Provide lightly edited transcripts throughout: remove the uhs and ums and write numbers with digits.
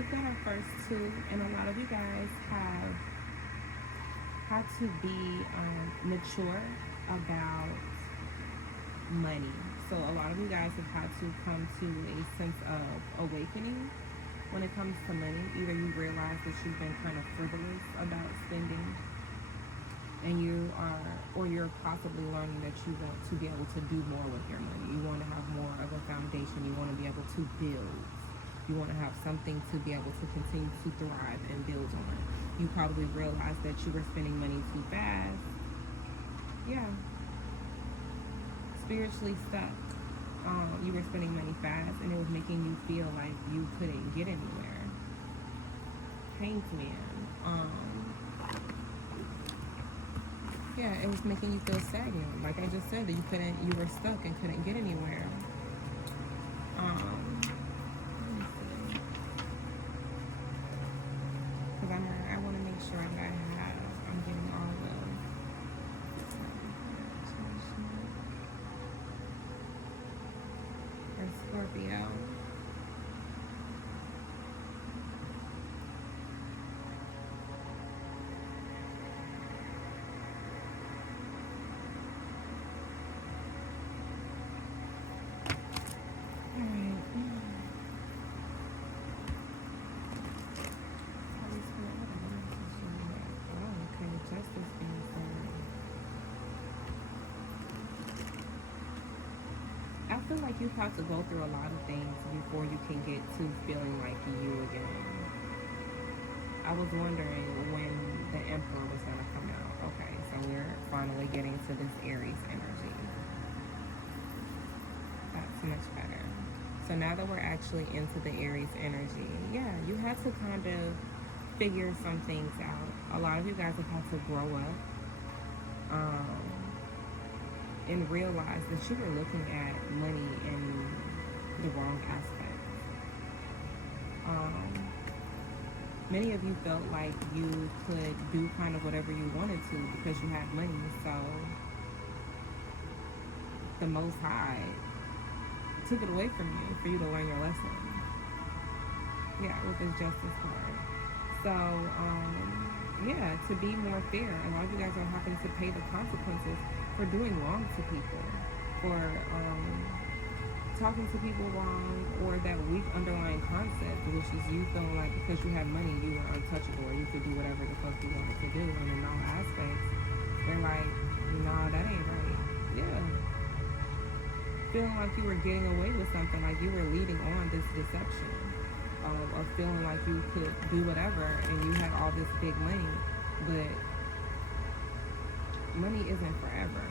we've got our first two, and a lot of you guys have had to be mature about money. So a lot of you guys have had to come to a sense of awakening when it comes to money. Either you realize that you've been kind of frivolous about spending, and you're possibly learning that you want to be able to do more with your money. You want to have more of a foundation. You want to be able to build. You want to have something to be able to continue to thrive and build on. You probably realized that you were spending money too fast. Yeah. Spiritually stuck. You were spending money fast, and it was making you feel like you couldn't get anywhere. Hanged man. Yeah, it was making you feel stagnant. Like I just said, that you were stuck and couldn't get anywhere. Let me see. Because I want to make sure that I'm getting all the or Scorpio. I feel like you have to go through a lot of things before you can get to feeling like you again. I was wondering when the Emperor was going to come out. Okay, so we're finally getting to this Aries energy. That's much better. So now that we're actually into the Aries energy, yeah, you had to kind of figure some things out. A lot of you guys have had to grow up. And realize that you were looking at money in the wrong aspect. Many of you felt like you could do kind of whatever you wanted to because you had money. So the Most High took it away from you for you to learn your lesson. Yeah, with this Justice card. So, yeah, to be more fair, a lot of you guys are having to pay the consequences for doing wrong to people, or talking to people wrong, or that weak underlying concept, which is you feeling like because you had money, you were untouchable, or you could do whatever the fuck you wanted to do, and in all aspects, they're like, nah, that ain't right. Yeah. Feeling like you were getting away with something, like you were leading on this deception of feeling like you could do whatever, and you had all this big money, but money isn't forever.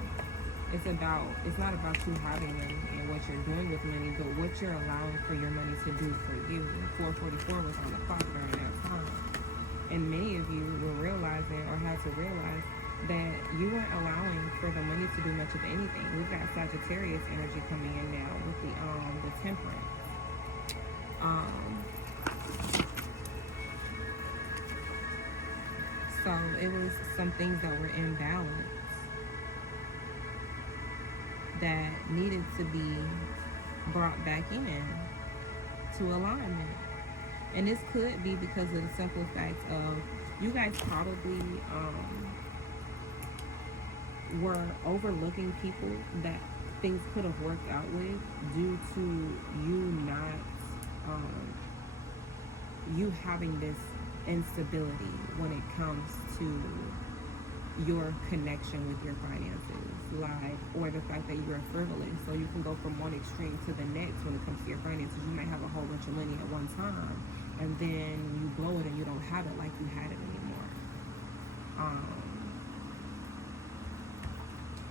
It's not about you having money and what you're doing with money, but what you're allowing for your money to do for you. 444 was on the clock during that time. And many of you were realizing, or had to realize, that you weren't allowing for the money to do much of anything. We've got Sagittarius energy coming in now with the Temperance. So it was some things that were imbalanced that needed to be brought back in to alignment. And this could be because of the simple fact of you guys probably were overlooking people that things could have worked out with due to you not you having this instability when it comes to your connection with your finances, like, or the fact that you're frivolous. So you can go from one extreme to the next when it comes to your finances. You might have a whole bunch of money at one time, and then you blow it and you don't have it like you had it anymore.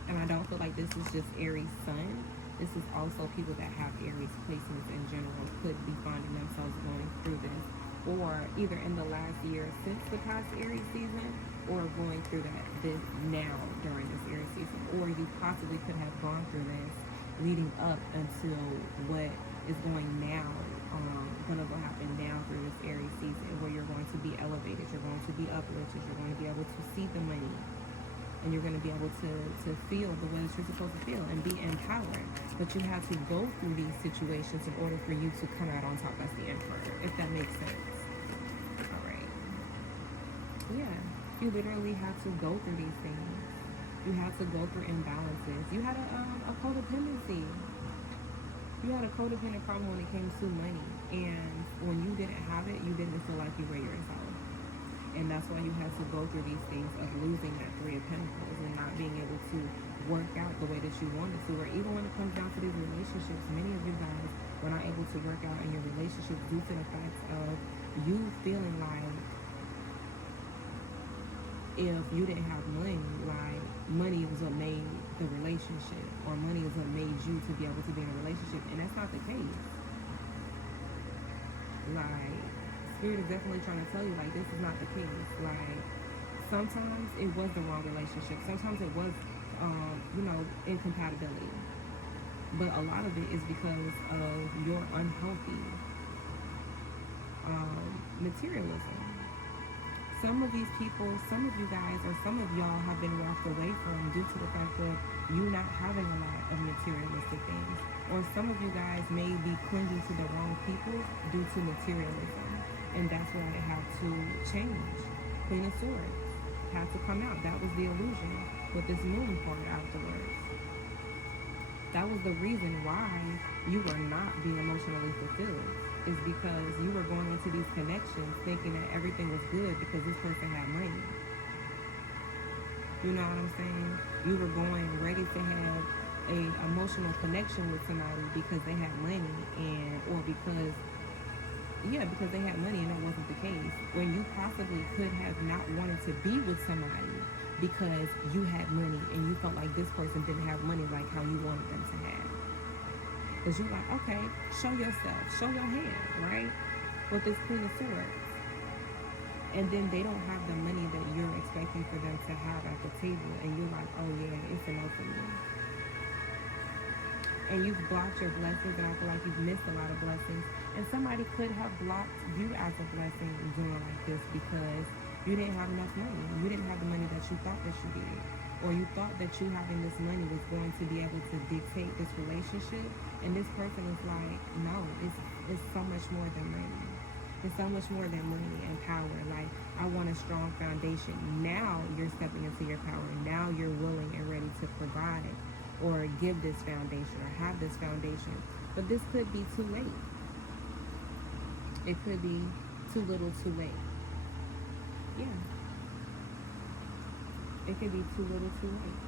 And I don't feel like this is just Aries sun. This is also people that have Aries placements in general could be finding themselves going through this, or either in the last year since the past Aries season, or going through this now during this Aries season, or you possibly could have gone through this leading up until what is going now, going to happen now through this Aries season, where you're going to be elevated, you're going to be uplifted, you're going to be able to see the money, and you're going to be able to feel the way that you're supposed to feel and be empowered. But you have to go through these situations in order for you to come out on top as the Emperor, if that makes sense. You literally had to go through these things. You had to go through imbalances. You had a codependency. You had a codependent problem when it came to money. And when you didn't have it, you didn't feel like you were yourself. And that's why you had to go through these things of losing that Three of Pentacles and not being able to work out the way that you wanted to. Or even when it comes down to these relationships, many of you guys were not able to work out in your relationship due to the fact of you feeling like if you didn't have money, like money was what made the relationship, or money is what made you to be able to be in a relationship, and that's not the case. Like, Spirit is definitely trying to tell you, like, this is not the case. Like, sometimes it was the wrong relationship. Sometimes it was, incompatibility. But a lot of it is because of your unhealthy materialism. Some of these people, some of you guys, or some of y'all have been walked away from due to the fact of you not having a lot of materialistic things. Or some of you guys may be clinging to the wrong people due to materialism. And that's why it had to change. Queen of Swords had to come out. That was the illusion with this moon part afterwards. That was the reason why you were not being emotionally fulfilled. Is because you were going into these connections thinking that everything was good because this person had money. You know what I'm saying? You were going ready to have a emotional connection with somebody because they had money, or because they had money, and that wasn't the case. When you possibly could have not wanted to be with somebody because you had money and you felt like this person didn't have money like how you wanted them to have. Because you're like, okay, show yourself, show your hand, right? With this Queen of Swords. And then they don't have the money that you're expecting for them to have at the table. And you're like, oh yeah, it's a no for me. And you've blocked your blessings, and I feel like you've missed a lot of blessings. And somebody could have blocked you as a blessing doing like this because you didn't have enough money. You didn't have the money that you thought that you did. Or you thought that you having this money was going to be able to dictate this relationship, and this person is like, no, it's so much more than money. It's so much more than money and power. Like, I want a strong foundation. Now you're stepping into your power. Now you're willing and ready to provide or give this foundation or have this foundation. But this could be too late. It could be too little too late. Yeah. It could be too little too late.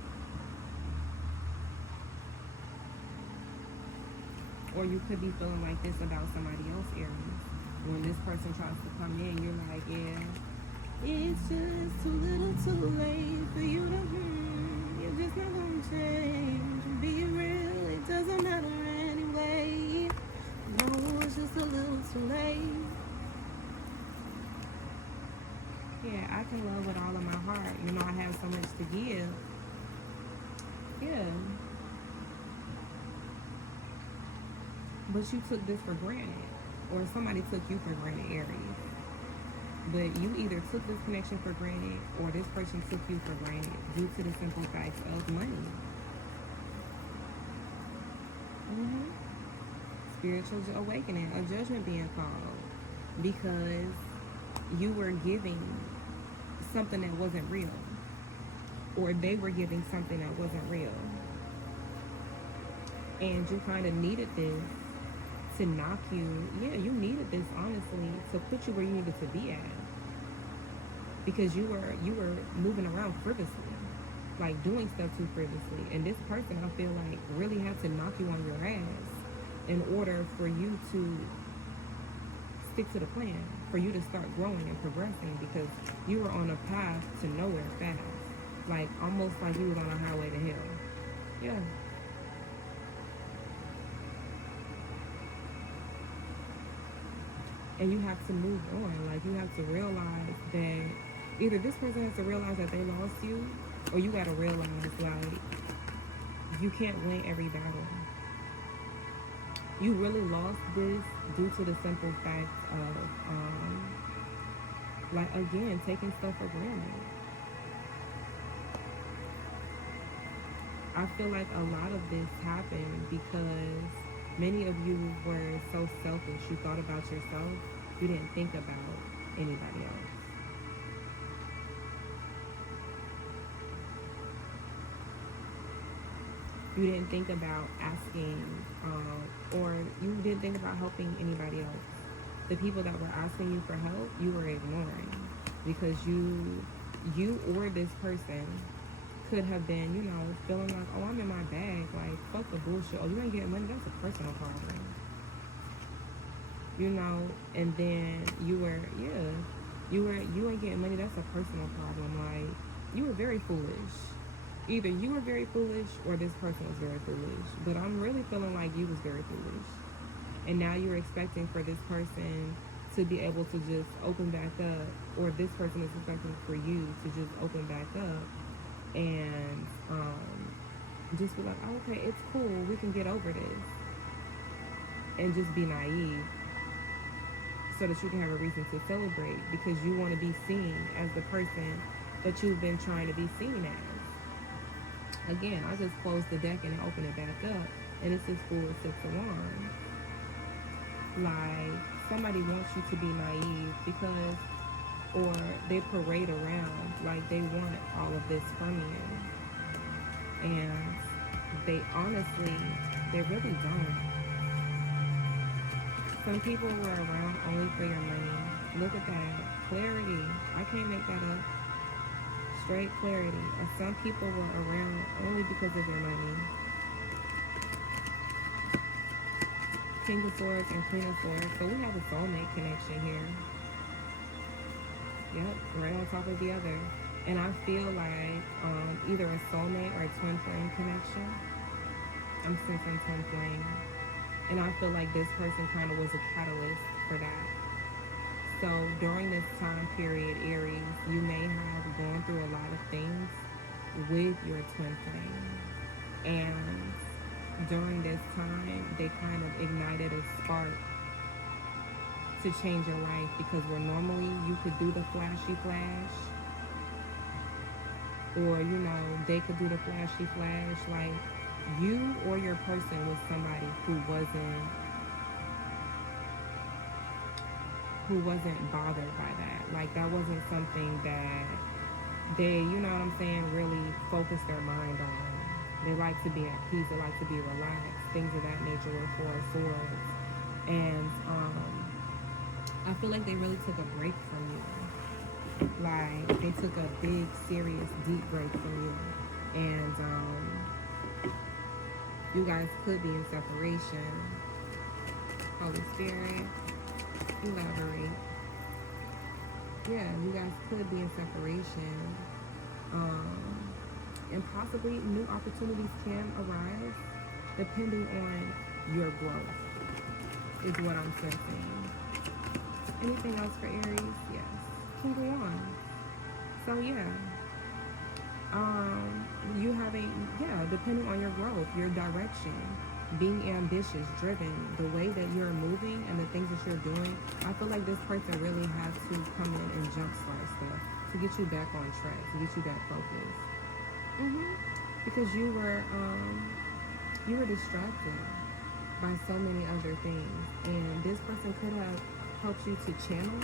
Or you could be feeling like this about somebody else, Aries. When this person tries to come in, you're like, yeah, it's just too little too late for you to, you're just not gonna change. Be real, it doesn't matter anyway. No, it's just a little too late. Yeah, I can love with all of my heart. You know, I have so much to give. Yeah. But you took this for granted. Or somebody took you for granted, Aries. But you either took this connection for granted, or this person took you for granted due to the simple facts of money. Spiritual awakening, a judgment being called. Because you were giving something that wasn't real, or they were giving something that wasn't real, and you kind of needed this to knock you. Yeah, you needed this, honestly, to put you where you needed to be at, because you were moving around frivolously, like doing stuff too frivolously, and this person, I feel like, really had to knock you on your ass in order for you to stick to the plan, for you to start growing and progressing, because you were on a path to nowhere fast, like almost like you was on a highway to hell. Yeah. And you have to move on. Like, you have to realize that either this person has to realize that they lost you, or you got to realize, like, you can't win every battle. You really lost this due to the simple fact of, like, again, taking stuff for granted. I feel like a lot of this happened because many of you were so selfish. You thought about yourself. You didn't think about anybody else. You didn't think about asking, or you didn't think about helping anybody else. The people that were asking you for help, you were ignoring, because you or this person could have been, you know, feeling like, oh, I'm in my bag, like, fuck the bullshit. Oh, you ain't getting money, that's a personal problem. You know, and then you ain't getting money, that's a personal problem. Like, you were very foolish. Either you were very foolish or this person was very foolish. But I'm really feeling like you was very foolish. And now you're expecting for this person to be able to just open back up, or this person is expecting for you to just open back up and just be like, oh, okay, it's cool, we can get over this, and just be naive so that you can have a reason to celebrate, because you want to be seen as the person that you've been trying to be seen as. Again, I just closed the deck and open it back up, and it's this Fool of Six of Wands. Like, somebody wants you to be naive because, or they parade around like they want all of this from you, and they honestly, they really don't. Some people were around only for your money. Look at that. Clarity. I can't make that up. Straight clarity. And some people were around only because of your money. King of Swords and Queen of Swords. So we have a soulmate connection here. Yep, right on top of the other. And I feel like either a soulmate or a twin flame connection. I'm sensing twin flame. And I feel like this person kind of was a catalyst for that. So during this time period, Aries, you may have gone through a lot of things with your twin flame. And during this time, they kind of ignited a spark to change your life, because where normally you could do the flashy flash, or, you know, they could do the flashy flash, like, you or your person was somebody who wasn't bothered by that. Like, that wasn't something that they, you know what I'm saying, really focused their mind on. They like to be at peace, they like to be relaxed, things of that nature with Four of Swords. And I feel like they really took a break from you. Like, they took a big, serious, deep break from you. And you guys could be in separation. Holy Spirit, elaborate. Yeah, you guys could be in separation. And possibly new opportunities can arise depending on your growth, is what I'm sensing. Anything else for Aries? Yes. Can go on. So yeah. You having, depending on your growth, your direction, being ambitious, driven, the way that you're moving and the things that you're doing, I feel like this person really has to come in and jumpstart stuff to get you back on track, to get you back focused. Because you were distracted by so many other things, and this person could have helped you to channel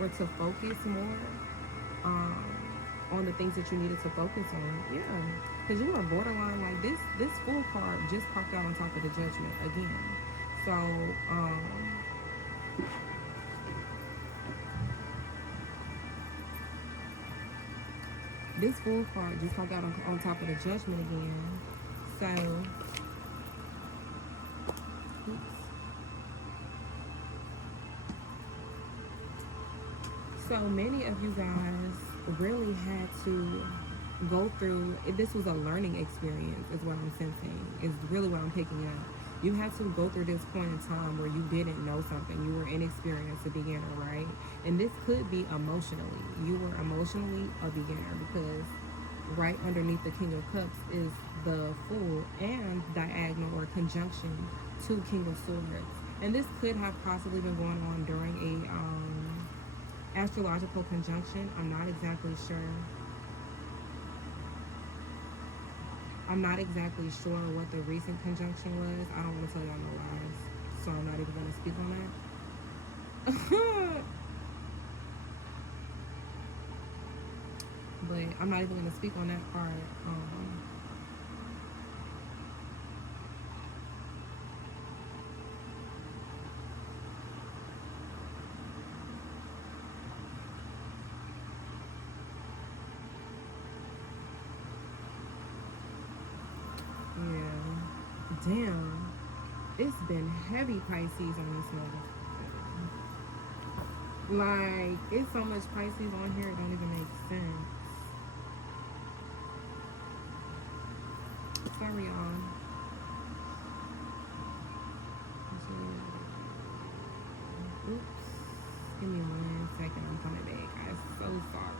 or to focus more on the things that you needed to focus on. Yeah, because you are borderline, like, this Fool card just popped out on top of the Judgment again. So this Fool card just popped out on top of the Judgment again. So so many of you guys really had to go through, this was a learning experience, is what I'm sensing, is really what I'm picking up. You had to go through this point in time where you didn't know something. You were inexperienced, a beginner, right? And this could be emotionally. You were emotionally a beginner, because right underneath the King of Cups is the Fool and diagonal or conjunction to King of Swords. And this could have possibly been going on during a astrological conjunction. I'm not exactly sure. I'm not exactly sure what the recent conjunction was. I don't want to tell y'all no lies, so I'm not even going to speak on that. But I'm not even going to speak on that part. It's been heavy Pisces on this mother. Like, it's so much Pisces on here, it don't even make sense. Sorry, y'all. Oops. Give me 1 second. I'm coming back. I'm so sorry.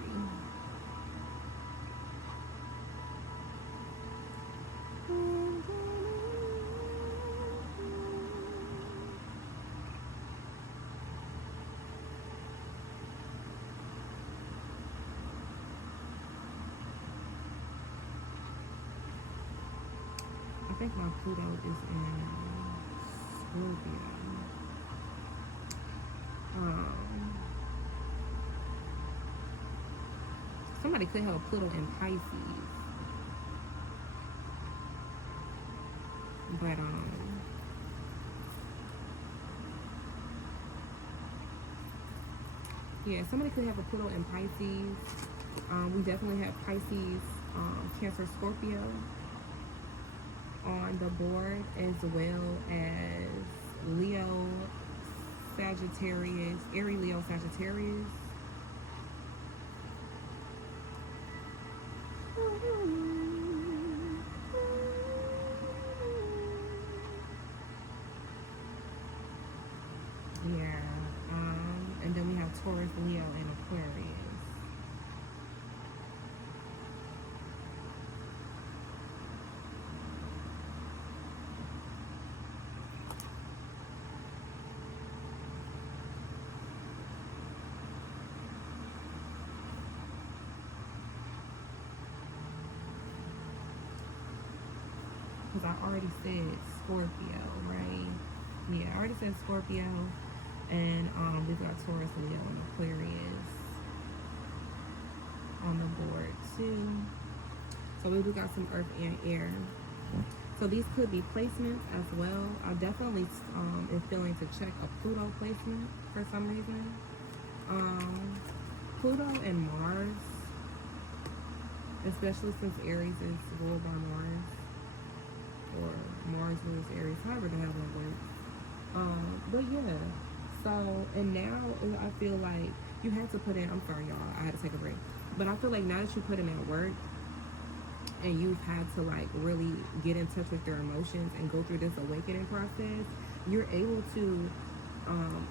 I think my Pluto is in Scorpio. Somebody could have Pluto in Pisces. But, yeah, somebody could have a Pluto in Pisces. We definitely have Pisces, Cancer, Scorpio on the board, as well as Leo, Sagittarius, Aries, Leo, Sagittarius. Yeah, and then we have Taurus, Leo, and Aquarius. Because I already said Scorpio, right? Yeah, I already said Scorpio. And we've got Taurus, Leo, and Aquarius on the board too. So we do got some earth and air. So these could be placements as well. I definitely am feeling to check a Pluto placement for some reason. Pluto and Mars, especially since Aries is ruled by Mars, or Mars rules Aries, however the hell that works. But yeah, so, and now I feel like you have to put in, I'm sorry y'all, I had to take a break, but I feel like now that you put in that work and you've had to like really get in touch with your emotions and go through this awakening process, you're able to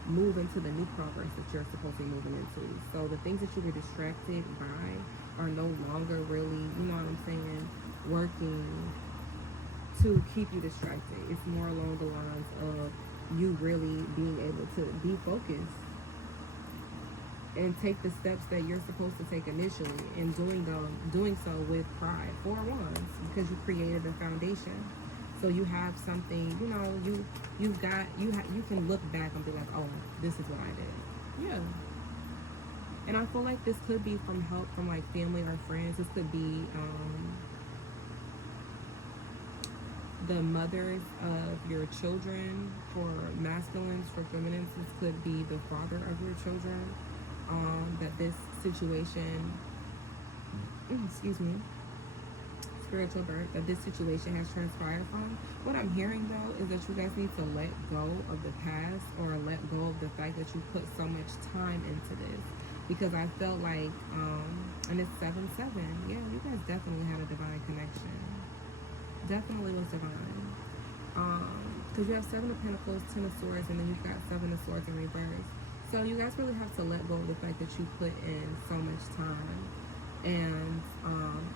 move into the new progress that you're supposed to be moving into. So the things that you were distracted by are no longer really, you know what I'm saying, working to keep you distracted. It's more along the lines of you really being able to be focused and take the steps that you're supposed to take initially, and doing so with pride for once, because you created a foundation. So you have something, you know, you can look back and be like, oh, this is what I did. Yeah. And I feel like this could be from help from like family or friends. This could be the mothers of your children for masculines, for feminines. This could be the father of your children. That this situation, excuse me, spiritual birth, that this situation has transpired from. What I'm hearing though is that you guys need to let go of the past, or let go of the fact that you put so much time into this, because I felt like, and it's 7-7. Yeah, you guys definitely had a divine connection. Definitely was divine. Because you have 7 of Pentacles, 10 of Swords, and then you've got 7 of Swords in reverse. So you guys really have to let go of the fact that you put in so much time. And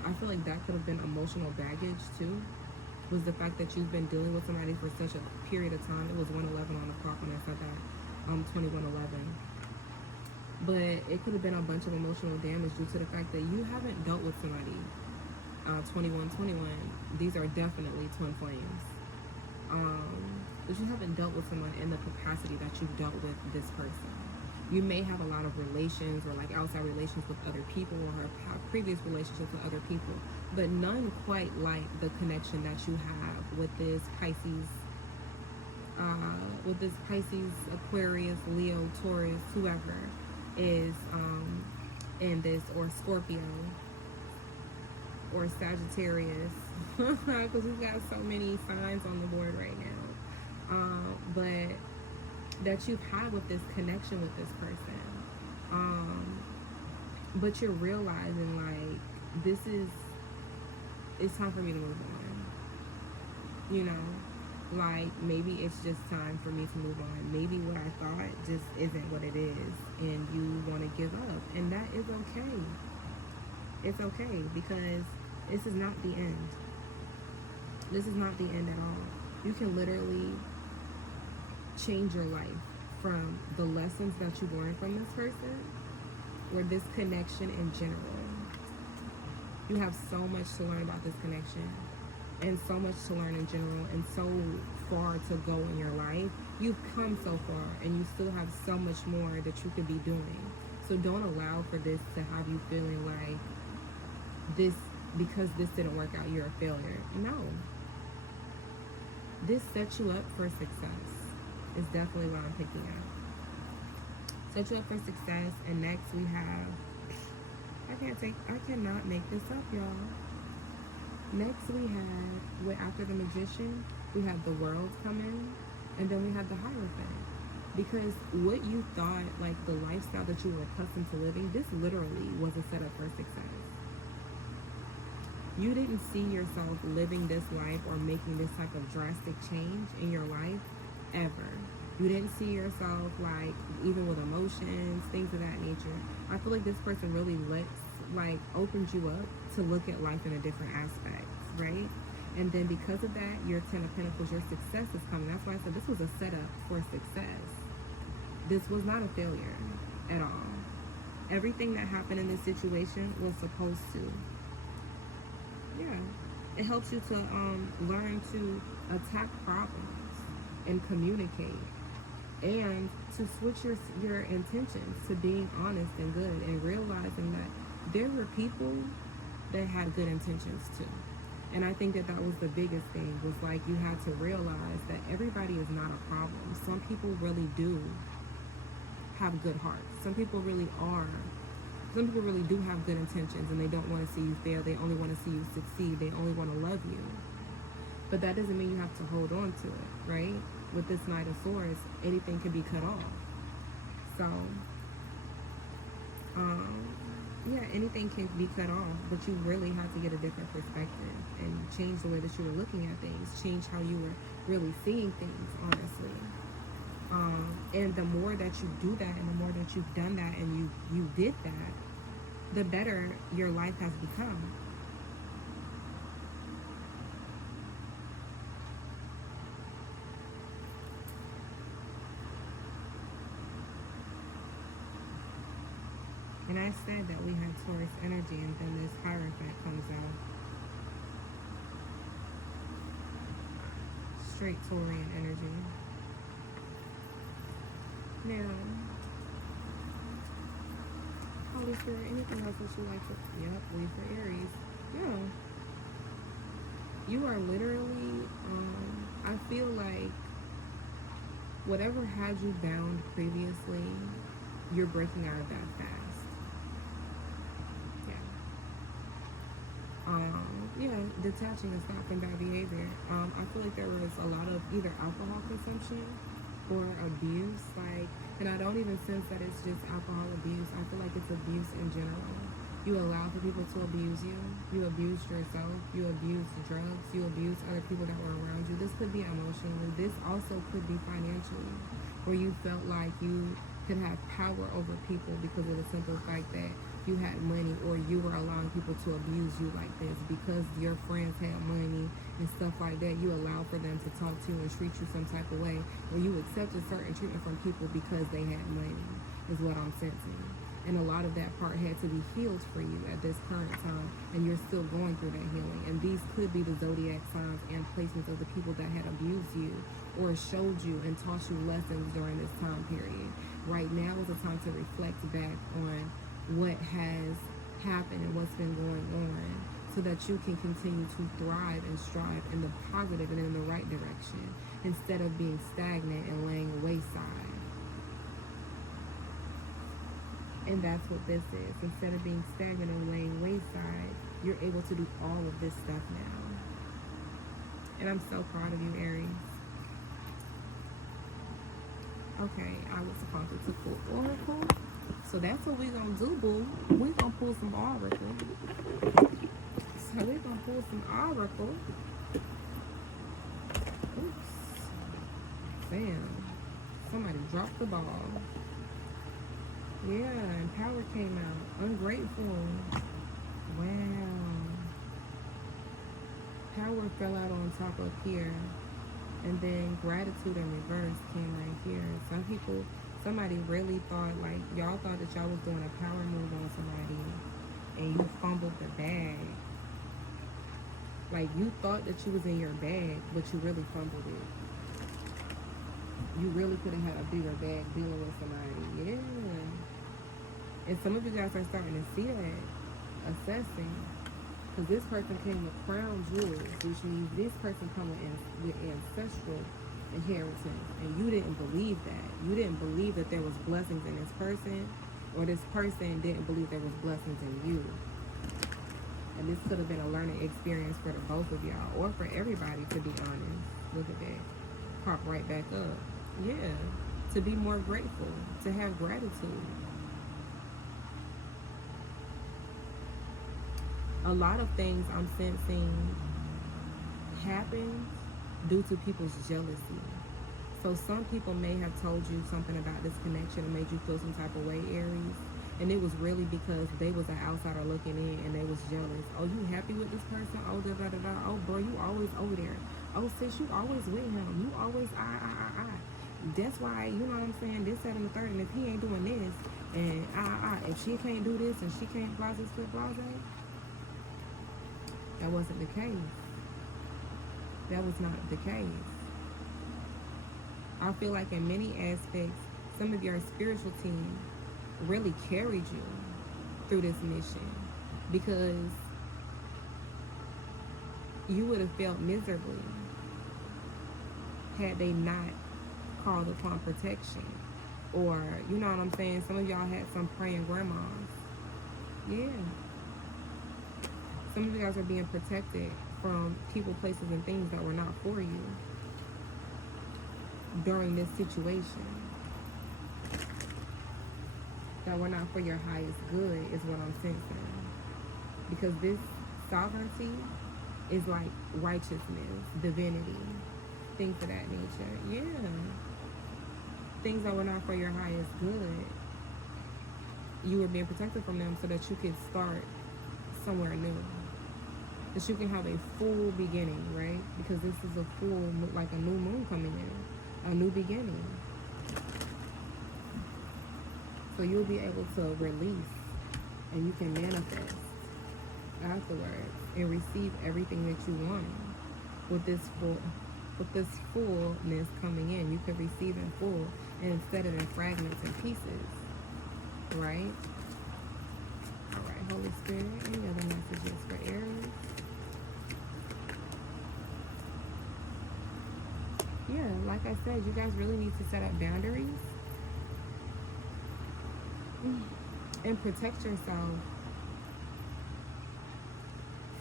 I feel like that could have been emotional baggage too, was the fact that you've been dealing with somebody for such a period of time. It was 1:11 on the clock when I said that, 21:11. But it could have been a bunch of emotional damage due to the fact that you haven't dealt with somebody. 21:21. These are definitely twin flames. But you haven't dealt with someone in the capacity that you've dealt with this person. You may have a lot of relations, or like outside relations with other people, or have previous relationships with other people, but none quite like the connection that you have with this Pisces, Aquarius, Leo, Taurus, whoever is in this, or Scorpio, or Sagittarius, because we've got so many signs on the board right now. but that you've had with this connection with this person. But you're realizing like it's time for me to move on. You know, like maybe it's just time for me to move on. Maybe what I thought just isn't what it is, and you want to give up, and that is okay. It's okay, because this is not the end. This is not the end at all. You can literally change your life from the lessons that you learned from this person or this connection in general. You have so much to learn about this connection, and so much to learn in general, and so far to go in your life. You've come so far, and you still have so much more that you could be doing. So don't allow for this to have you feeling like this, because this didn't work out, you're a failure. No. This sets you up for success is definitely what I'm picking up. Set you up for success. And next we have, I cannot make this up, y'all. Next we have, after the Magician, we have the World come in, and then we have the Hierophant. Because what you thought, like the lifestyle that you were accustomed to living, this literally was a setup for success. You didn't see yourself living this life or making this type of drastic change in your life ever. You didn't see yourself, like, even with emotions, things of that nature. I feel like this person really opens you up to look at life in a different aspect, right? And then because of that, your Ten of Pentacles, your success is coming. That's why I said this was a setup for success. This was not a failure at all. Everything that happened in this situation was supposed to. Yeah. It helps you to learn to attack problems and communicate, and to switch your intentions to being honest and good, and realizing that there were people that had good intentions too. And I think that was the biggest thing, was like you had to realize that everybody is not a problem. Some people really do have good hearts. Some people really do have good intentions, and they don't want to see you fail. They only want to see you succeed. They only want to love you. But that doesn't mean you have to hold on to it, right? With this Knight of Swords, anything can be cut off. So, yeah, anything can be cut off, but you really have to get a different perspective and change the way that you were looking at things, change how you were really seeing things, honestly. And the more that you do that, and the more that you've done that, and you did that, the better your life has become. And I said that we had Taurus energy, and then this Hierophant comes out. Straight Taurian energy. Now, Holy Spirit, anything else that you like to... Yep, wait for Aries. Yeah. You are literally, I feel like whatever had you bound previously, you're breaking out of that fast. Yeah, detaching and stop from bad behavior. I feel like there was a lot of either alcohol consumption or abuse, and I don't even sense that it's just alcohol abuse. I feel like it's abuse in general. You allow for people to abuse you. You abused yourself. You abused drugs. You abused other people that were around you. This could be emotionally. This also could be financially, where you felt like you could have power over people because of the simple fact that you had money, or you were allowing people to abuse you like this because your friends had money and stuff like that. You allow for them to talk to you and treat you some type of way, or you accepted certain treatment from people because they had money, is what I'm sensing. And a lot of that part had to be healed for you at this current time, and you're still going through that healing. And these could be the zodiac signs and placements of the people that had abused you or showed you and taught you lessons during this time period. Right now is a time to reflect back on what has happened and what's been going on, so that you can continue to thrive and strive in the positive and in the right direction, instead of being stagnant and laying wayside. And that's what this is. Instead of being stagnant and laying wayside, you're able to do all of this stuff now. And I'm so proud of you, Aries. Okay, I was supposed to pull Oracle. So that's what we're going to do, boo. We're going to pull some Oracle. So we're going to pull some Oracle. Oops. Damn. Somebody dropped the ball. Yeah, and power came out. Ungrateful. Wow. Power fell out on top up here. And then gratitude in reverse came right here. Some people, somebody really thought, like, y'all thought that y'all was doing a power move on somebody. And you fumbled the bag. Like, you thought that you was in your bag, but you really fumbled it. You really could have had a bigger bag dealing with somebody. Yeah. And some of you guys are starting to see that. Assessing. Because this person came with crown jewels, which means this person coming in with ancestral inheritance. And you didn't believe that. You didn't believe that there was blessings in this person, or this person didn't believe there was blessings in you. And this could have been a learning experience for the both of y'all, or for everybody, to be honest. Look at that. Pop right back up. Yeah. To be more grateful. To have gratitude. A lot of things I'm sensing happens due to people's jealousy. So some people may have told you something about this connection and made you feel some type of way, Aries. And it was really because they was an outsider looking in and they was jealous. Oh, you happy with this person? Oh, da da da da. Oh, bro, you always over there. Oh, sis, you always with him. You always I. That's why, you know what I'm saying, this, that, and the third. And if he ain't doing this, and if she can't do this and she can't blase, that wasn't the case. That was not the case. I feel like in many aspects, some of your spiritual team really carried you through this mission, because you would have felt miserably had they not called upon protection. Or, you know what I'm saying, some of y'all had some praying grandmas. Yeah. Some of you guys are being protected from people, places, and things that were not for you during this situation. That were not for your highest good is what I'm sensing. Because this sovereignty is like righteousness, divinity, things of that nature. Yeah. Things that were not for your highest good. You were being protected from them so that you could start somewhere new. That you can have a full beginning, right? Because this is a full, like a new moon coming in. A new beginning. So you'll be able to release, and you can manifest afterwards and receive everything that you want with this fullness coming in. You can receive in full, and instead of in fragments and pieces, right? All right, Holy Spirit, any other messages for Aries? Yeah, like I said, you guys really need to set up boundaries and protect yourself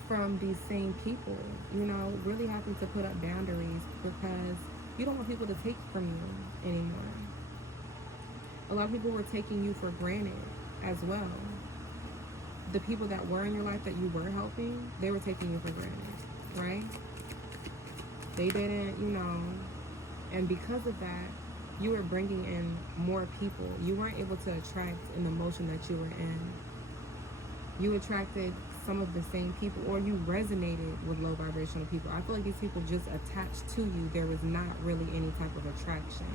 from these same people. You know, really having to put up boundaries, because you don't want people to take from you anymore. A lot of people were taking you for granted as well. The people that were in your life that you were helping, they were taking you for granted, right? They didn't, you know, and because of that, you were bringing in more people. You weren't able to attract in the motion that you were in. You attracted some of the same people, or you resonated with low vibrational people. I feel like these people just attached to you. There was not really any type of attraction.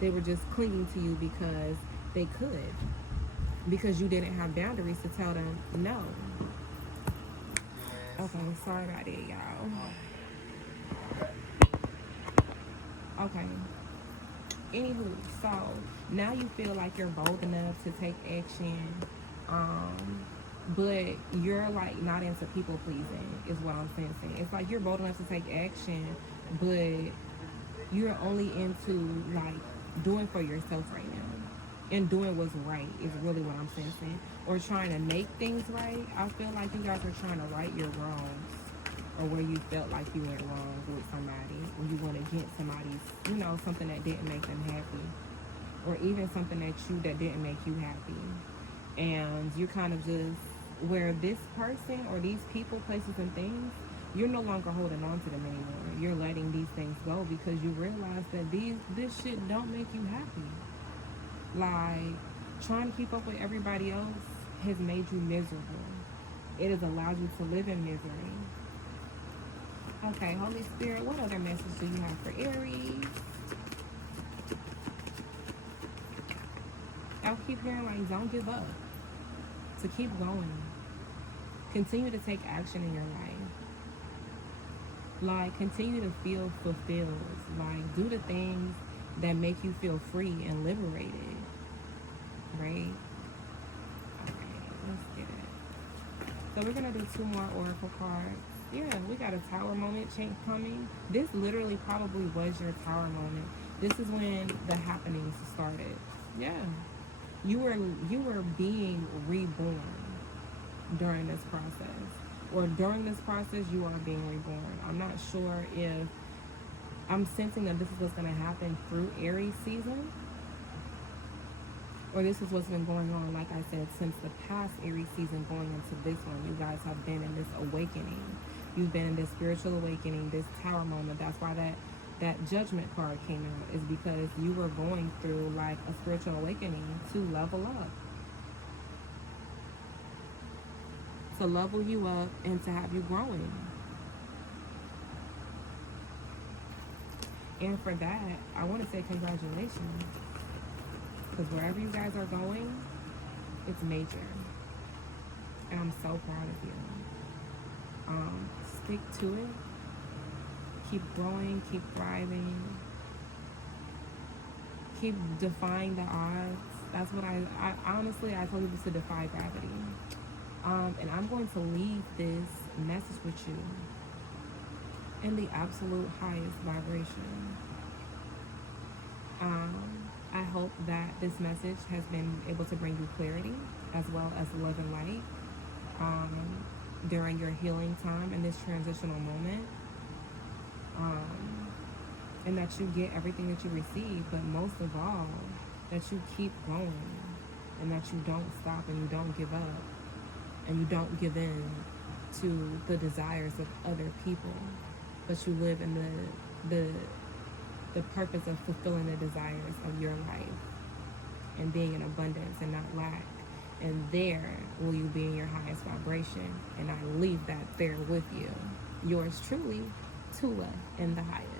They were just clinging to you because they could. Because you didn't have boundaries to tell them no. Okay, sorry about it, y'all. Okay. Anywho, so now you feel like you're bold enough to take action, but you're like not into people pleasing is what I'm sensing. It's like you're bold enough to take action, but you're only into like doing for yourself right now, and doing what's right is really what I'm sensing, or trying to make things right. I feel like you guys are trying to right your wrongs, or where you felt like you went wrong with somebody, when you went against somebody's, you know, something that didn't make them happy. or even something that didn't make you happy, and you're kind of just where this person or these people, places, and things, you're no longer holding on to them anymore. You're letting these things go because you realize that this shit don't make you happy. Like, trying to keep up with everybody else has made you miserable. It has allowed you to live in misery. Okay, Holy Spirit, what other message do you have for Aries? I'll keep hearing, like, don't give up. To keep going. Continue to take action in your life. Like, continue to feel fulfilled. Like, do the things that make you feel free and liberated. Right? Alright, let's get it. So we're going to do 2 more oracle cards. Yeah, we got a tower moment coming. This literally probably was your tower moment. This is when the happenings started. Yeah. You were being reborn during this process. Or during this process, you are being reborn. I'm not sure if I'm sensing that this is what's going to happen through Aries season, or this is what's been going on, like I said, since the past Aries season going into this one. You guys have been in this awakening. You've been in this spiritual awakening, this tower moment. That's why that judgment card came out, is because you were going through like a spiritual awakening to level up. To level you up and to have you growing. And for that, I want to say congratulations. Because wherever you guys are going, it's major. And I'm so proud of you. Stick to it. Keep growing, keep thriving. Keep defying the odds. That's what I honestly, I told you this to defy gravity. And I'm going to leave this message with you in the absolute highest vibration. I hope that this message has been able to bring you clarity as well as love and light during your healing time in this transitional moment. And that you get everything that you receive, but most of all, that you keep going and that you don't stop and you don't give up. And you don't give in to the desires of other people, but you live in the purpose of fulfilling the desires of your life and being in abundance and not lack. And there will you be in your highest vibration. And I leave that there with you. Yours truly, Tula, in the highest.